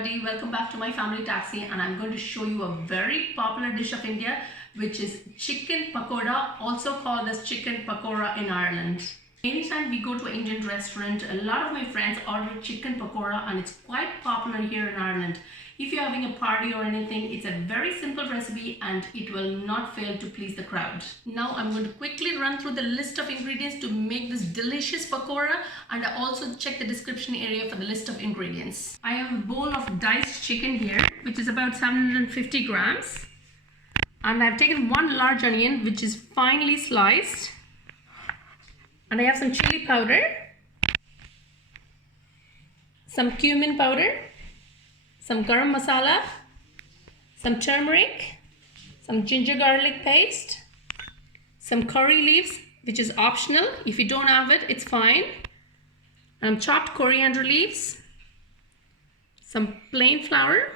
everybody, welcome back to my family taxi, and I'm going to show you a very popular dish of India, which is chicken pakoda, also called as chicken pakora in Ireland. Anytime we go to an Indian restaurant, a lot of my friends order chicken pakora and it's quite popular here in Ireland. If you're having a party or anything, it's a very simple recipe and it will not fail to please the crowd. Now I'm going to quickly run through the list of ingredients to make this delicious pakora, and I also check the description area for the list of ingredients. I have a bowl of diced chicken here, which is about 750 grams. And I've taken one large onion, which is finely sliced. And I have some chili powder, some cumin powder, some garam masala, some turmeric, some ginger garlic paste, some curry leaves, which is optional. If you don't have it, it's fine. And chopped coriander leaves, some plain flour,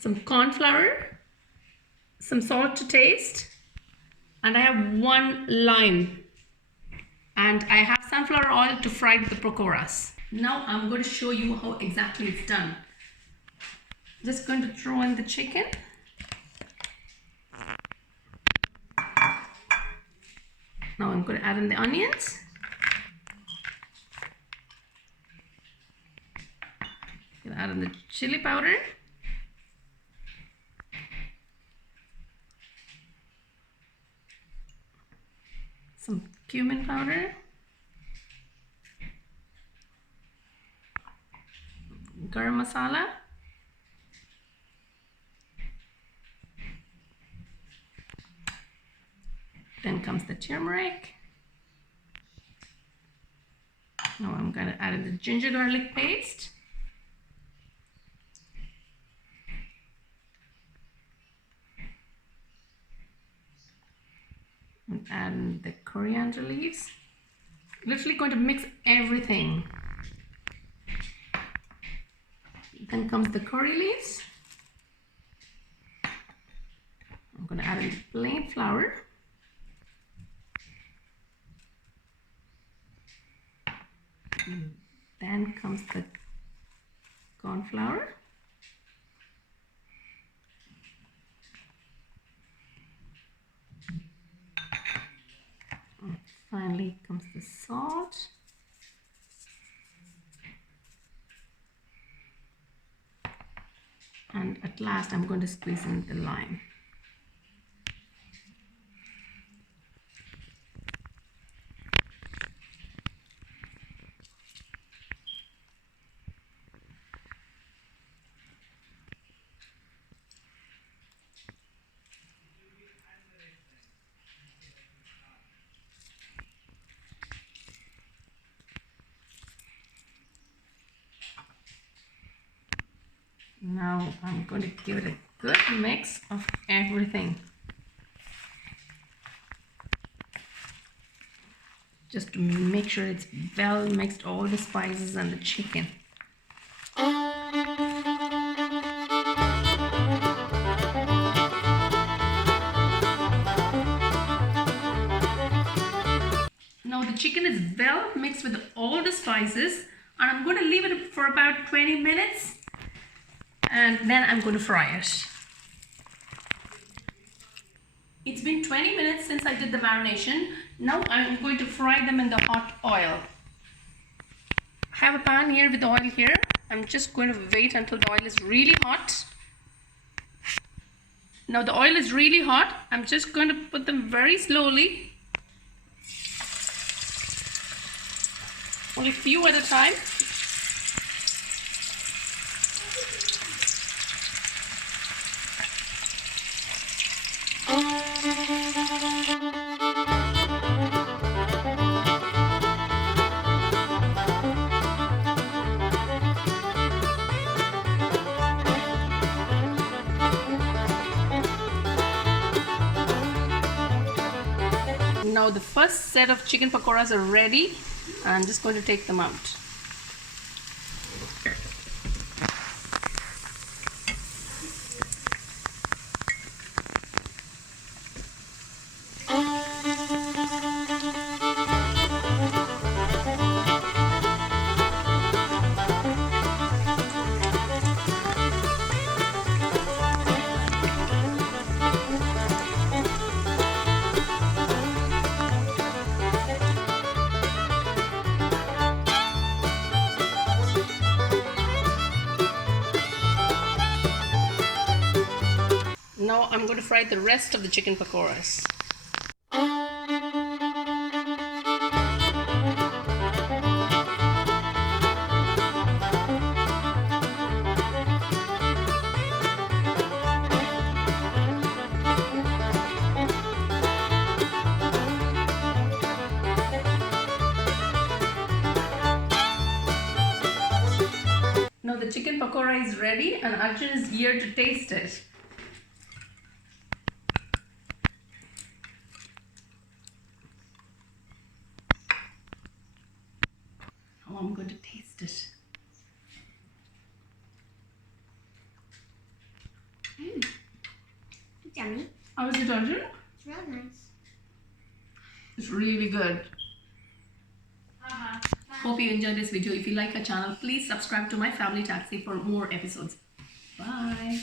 some corn flour, some salt to taste, and I have one lime. And I have sunflower oil to fry the pakoras. Now I'm going to show you how exactly it's done. Just going to throw in the chicken. Now I'm going to add in the onions. I'm going to add in the chili powder. Some cumin powder, garam masala, then comes the turmeric. Now I'm going to add in the ginger garlic paste. And add in the coriander leaves. Literally going to mix everything. Then comes the curry leaves. I'm going to add in the plain flour. And then comes the corn flour. Finally comes the salt. And at last I'm going to squeeze in the lime. Now I'm going to give it a good mix of everything. Just to make sure it's well mixed, all the spices and the chicken. Now the chicken is well mixed with all the spices, and I'm going to leave it for about 20 minutes. And then I'm going to fry it. It's been 20 minutes since I did the marination. Now I'm going to fry them in the hot oil. I have a pan here with the oil here. I'm just going to wait until the oil is really hot. Now the oil is really hot. I'm just going to put them very slowly. Only a few at a time. Now the first set of chicken pakoras are ready. I'm just going to take them out. Now I'm going to fry the rest of the chicken pakoras. Now the chicken pakora is ready and Arjun is here to taste it. Oh, I'm going to taste it. It's yummy. How is it, Arjun? It's really nice. It's really good. Hope you enjoyed this video. If you like our channel, please subscribe to My Family Taxi for more episodes. Bye.